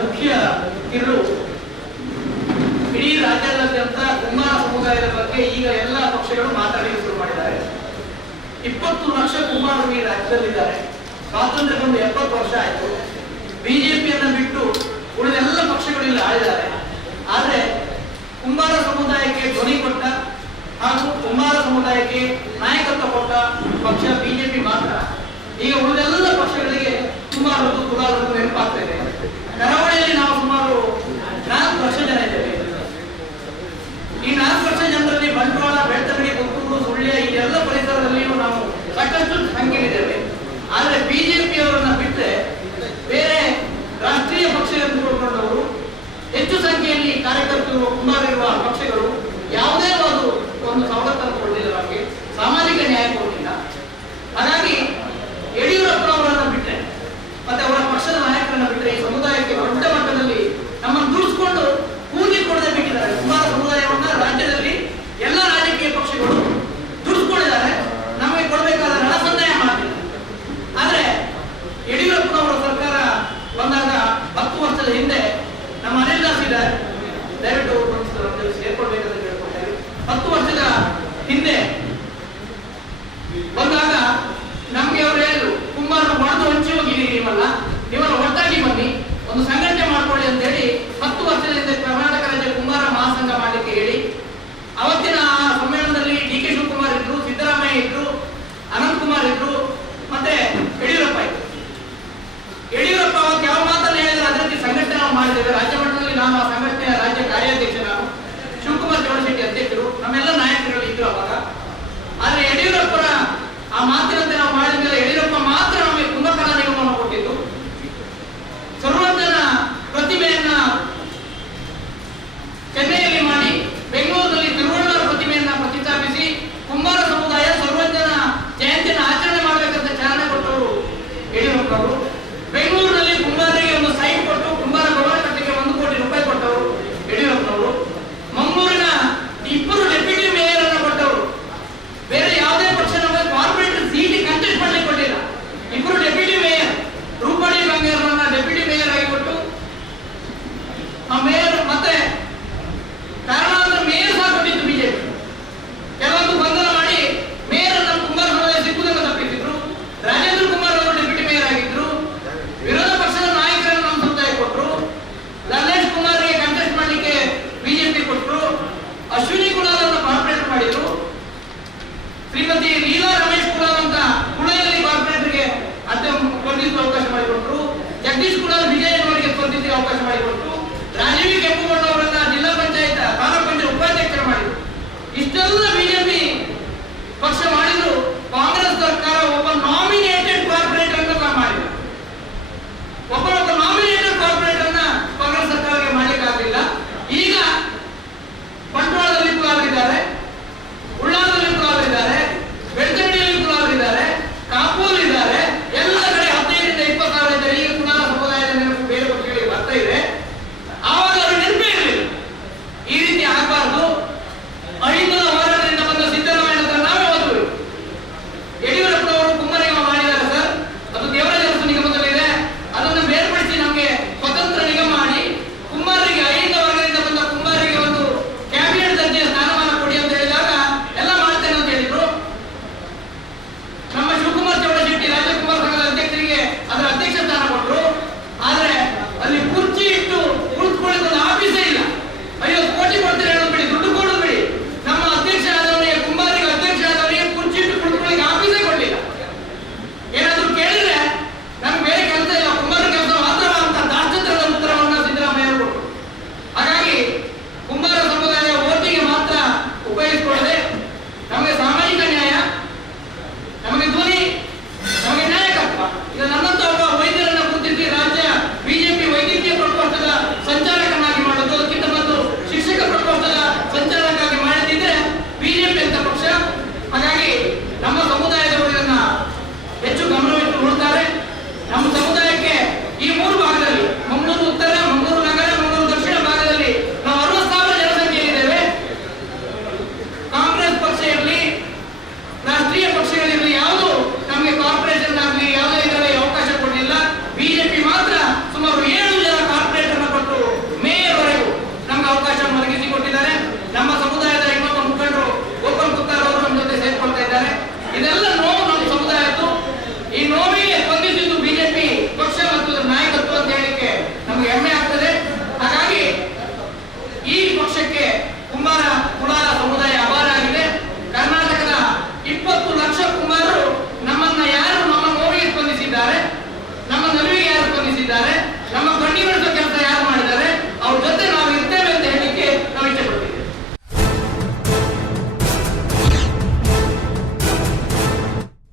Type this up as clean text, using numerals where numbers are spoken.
ಮುಖ್ಯ ತಿರುಳು ಇಡೀ ರಾಜ್ಯಾದ್ಯಂತ ಕುಂಬಾರ ಸಮುದಾಯದ ಬಗ್ಗೆ ಈಗ ಎಲ್ಲ ಪಕ್ಷಗಳು ಮಾತಾಡಲು ಶುರು ಮಾಡಿದ್ದಾರೆ. 20 ಲಕ್ಷ ಕುಂಬಾರರು ಈ ರಾಜ್ಯದಲ್ಲಿದ್ದಾರೆ. ಸ್ವಾತಂತ್ರ್ಯ ಬಂದು 70 ವರ್ಷ ಆಯಿತು. ಬಿಜೆಪಿಯನ್ನು ಬಿಟ್ಟು ಉಳಿದ ಎಲ್ಲ ಪಕ್ಷಗಳು ಇಲ್ಲಿ ಆಳಿದ್ದಾರೆ. ಆದರೆ ಕುಂಬಾರ ಸಮುದಾಯಕ್ಕೆ ಧ್ವನಿ ಕೊಟ್ಟ ಹಾಗೂ ಕುಂಬಾರ ಸಮುದಾಯಕ್ಕೆ ನಾಯಕತ್ವ ಕೊಟ್ಟ ಪಕ್ಷ ಬಿಜೆಪಿ ಮಾತ್ರ. ಈಗ ಉಳಿದೆಲ್ಲ ಪಕ್ಷಗಳಿಗೆ ಕುಂಬಾರರು ತುಲಾರರು ನೆನಪಾಗ್ತಾ ಇದೆ. ಕರಾವಳಿಯಲ್ಲಿ ನಾವು ಸುಮಾರು 4 ಲಕ್ಷ ಜನ ಇದ್ದೇವೆ. ಈ 4 ಲಕ್ಷ ಜನರಲ್ಲಿ ಬಂಟ್ವಾಳ, ಬೆಳ್ತಂಗಡಿ, ಪುತ್ತೂರು, ಸುಳ್ಯ ಈ ಎಲ್ಲ ಪರಿಸರದಲ್ಲಿಯೂ ನಾವು ಸಾಕಷ್ಟು ಸಂಖ್ಯೆಯಲ್ಲಿದ್ದೇವೆ. ಆದರೆ ಬಿಜೆಪಿಯವರನ್ನ ಬಿಟ್ಟರೆ ಬೇರೆ ರಾಷ್ಟ್ರೀಯ ಪಕ್ಷ ಎಂದುಕೊಂಡವರು ಹೆಚ್ಚು ಸಂಖ್ಯೆಯಲ್ಲಿ ಕಾರ್ಯಕರ್ತರು ಕುಂಬಾರಿರುವ ಪಕ್ಷಗಳು ಯಾವುದೇ ಒಂದು ಸವಲತ್ತನ್ನು ಕೊಡಲಿಲ್ಲ, ನಮಗೆ ಸಾಮಾಜಿಕ ನ್ಯಾಯ ಕೊಡಲಿಲ್ಲ. ಹಾಗಾಗಿ ಯಡಿಯೂರಪ್ಪನವರನ್ನು ಬಿಟ್ಟರೆ ಮತ್ತೆ ಅವರ ಪಕ್ಷದ ನಾಯಕರನ್ನು ಬಿಟ್ಟರೆ ಈ ಸಮುದಾಯಕ್ಕೆ ದೊಡ್ಡ ಮಟ್ಟದಲ್ಲಿ ನಮ್ಮನ್ನು ದುಡಿಸ್ಕೊಂಡು ಕೂಲಿ ಕೊಡದೆ ಬಿಟ್ಟಿದ್ದಾರೆ. ಕುಂಬಾರ ಸಮುದಾಯವನ್ನ ರಾಜ್ಯದಲ್ಲಿ ಎಲ್ಲ ರಾಜಕೀಯ ಪಕ್ಷಗಳು ದುಡಿಸ್ಕೊಂಡಿದ್ದಾರೆ. ನಮಗೆ ಕೊಡಬೇಕಾದ ಹಣ ಸಂದಾಯ ಮಾಡಲಿಲ್ಲ. ಆದರೆ ಯಡಿಯೂರಪ್ಪನವರ ಸರ್ಕಾರ ಬಂದಾಗ 10 ವರ್ಷದ ಹಿಂದೆ ನಮ್ಮ ಅನಿಲ್ ದಾಸ್ ಇದ್ದಾರೆ, ದಯವಿಟ್ಟು ಸೇರ್ಕೊಳ್ಬೇಕಂತ ಕೇಳ್ಕೊಳ್ತೇವೆ. 10 ವರ್ಷದ ಹಿಂದೆ ಬಂದಾಗ ನಮ್ಗೆ ಅವರು ಹೇಳಿದ್ರು, ಕುಂಬಾರರು ಹೊಡೆದು ಹಂಚಿ ಹೋಗಿದ್ದೀರಿ, ನೀವಲ್ಲ ಒಟ್ಟಾಗಿ ಬನ್ನಿ, ಒಂದು ಸಂಘಟನೆ ಮಾಡ್ಕೊಳ್ಳಿ ಅಂತ ಹೇಳಿ 10 ವರ್ಷದ ಹಿಂದೆ ಕರ್ನಾಟಕ ರಾಜ್ಯ ಕುಂಬಾರ ಮಹಾಸಂಘ ಮಾಡಲಿಕ್ಕೆ ಹೇಳಿ ಅವತ್ತಿನ ಆ ಸಮ್ಮೇಳನದಲ್ಲಿ ಡಿ.ಕೆ. ಶಿವಕುಮಾರ್ ಇದ್ರು, ಸಿದ್ದರಾಮಯ್ಯ ಇದ್ರು, ಅನಂತ್ ಕುಮಾರ್ ಇದ್ರು, ಮತ್ತೆ ಯಡಿಯೂರಪ್ಪ ಇದ್ರು. ಯಡಿಯೂರಪ್ಪ ಅವತ್ತು ಯಾವ ಮಾತನ್ನು ಹೇಳಿದ್ರೆ ಅದಕ್ಕೆ ಸಂಘಟನೆ ನಾವು ಮಾಡಿದ್ದೇವೆ. ರಾಜ್ಯ ಮಟ್ಟದಲ್ಲಿ ನಾನು ಆ ಸಂಘಟನೆಯ ರಾಜ್ಯ ಕಾರ್ಯಾಧ್ಯಕ್ಷ, ನಾನು ಶಿವಕುಮಾರ್ ಚೌಡಶೆಟ್ಟಿ ಅಧ್ಯಕ್ಷರು, ನಮ್ಮೆಲ್ಲ ನಾಯಕರುಗಳು ಇದ್ರು ಅವಾಗ. ಆದ್ರೆ ಯಡಿಯೂರಪ್ಪರ ಆ ಮಾತಿನಂತೆ ನಾವು ಮಾಡಿದ್ರೆ ಯಡಿಯೂರಪ್ಪ ಮಾತ್ರ ನಮಗೆ ಕುಂಭಕಲಾ ನಿಗಮವನ್ನು ಕೊಟ್ಟಿದ್ದು. ಸರ್ವಜ್ಞನ ಪ್ರತಿಮೆಯನ್ನ ಚೆನ್ನೈಯಲ್ಲಿ ಮಾಡಿ ಬೆಂಗಳೂರಿನಲ್ಲಿ ತಿರುವಣ್ಣರ ಪ್ರತಿಮೆಯನ್ನ ಪ್ರತಿಷ್ಠಾಪಿಸಿ ಕುಂಬಾರ ಸಮುದಾಯ ಸರ್ವಜ್ಞನ ಜಯಂತಿಯನ್ನು ಆಚರಣೆ ಮಾಡಬೇಕಂತ ಚಾಲನೆ ಕೊಟ್ಟವರು ಯಡಿಯೂರಪ್ಪರು. ಬೆಂಗಳೂರಿನಲ್ಲಿ ಕುಂಬಾರರಿಗೆ ಒಂದು ಸೈಟ್ ಕೊಟ್ಟು ಕುಂಬಾರ ಭವನ ಕಟ್ಟಲಿಕ್ಕೆ 1 ಕೋಟಿ ರೂಪಾಯಿ ಕೊಟ್ಟವರು ಯಡಿಯೂರಪ್ಪನವರು. ಮಂಗಳೂರಿನ 2 ಡೆಪ್ಯೂಟಿ ಮೇಯರ್ ಅನ್ನು ಕೊಟ್ಟವರು. ಬೇರೆ ಯಾವುದೇ ಪಕ್ಷ ನಮಗೆ ಕಾರ್ಪೊರೇಟರ್ ಸೀಟ್ ಕಂಟೆಸ್ಟ್ ಮಾಡಲಿಕ್ಕೆ ಕೊಟ್ಟಿಲ್ಲ. 2 ಡೆಪ್ಯೂಟಿ ಮೇಯರ್, ರೂಪಾಳಿ ಬಂಗಾರನ್ನ ಡೆಪ್ಯೂಟಿ ಮೇಯರ್ ಆಗಿ ಕೊಟ್ಟು ಆ ಮೇಯರ್ ಮತ್ತೆ ಕಾರಣ ಅಂದ್ರೆ ಮೇಯರ್ ಸಹ ಕೊಟ್ಟಿದ್ದು ಬಿಜೆಪಿ. ಕೆಲವೊಂದು ಗೊಂದಲ ಮಾಡಿ ಮೇಯರ್ ಅನ್ನು ಕುಂಬಾರ ಸಮುದಾಯ ಸಿಕ್ಕುವುದನ್ನು ತಪ್ಪಿಸಿದ್ರು. ರಾಜೇಂದ್ರ ಕುಮಾರ್ ಅವರು ಡೆಪ್ಯೂಟಿ ಮೇಯರ್ ಆಗಿದ್ರು. ವಿರೋಧ ಪಕ್ಷದ ನಾಯಕರನ್ನು ನಮ್ಮ ಸಮುದಾಯ ಕೊಟ್ಟರು. ಲಲ್ಲೇಶ್ ಕುಮಾರ್ಗೆ ಕಂಟೆಸ್ಟ್ ಮಾಡಲಿಕ್ಕೆ ಬಿಜೆಪಿ ಕೊಟ್ಟರು. ಅಶ್ವಿನಿ ಕುಲಾಲ್ ಅನ್ನು ಕಾರ್ಪೊರೇಟರ್ ಮಾಡಿದ್ರು. ಶ್ರೀಮತಿ ಲೀಲಾ ರಮೇಶ್ ಕುಲಾಲ್ ಅಂತ ಪುಣೆಯಲ್ಲಿ ಕಾರ್ಪೊರೇಟರ್ಗೆ ಸ್ಪರ್ಧಿಸುವ ಅವಕಾಶ ಮಾಡಿಕೊಟ್ರು. ಜಗದೀಶ್ ಕುಲಾಲ್ ವಿಜಯನವರಿಗೆ ಸ್ಪರ್ಧಿಸಲಿಕ್ಕೆ ಅವಕಾಶ ಮಾಡಿಕೊಟ್ರು. ರಾಜೀವಿ ಕೆಂಪುಗೌಡ ಅವರನ್ನ ಜಿಲ್ಲಾ ಪಂಚಾಯತ್ ತಾಲೂಕು ಪಂಚಾಯತ್ ಉಪಾಧ್ಯಕ್ಷರು ಮಾಡಿದ್ರು. ಇಷ್ಟೆಲ್ಲ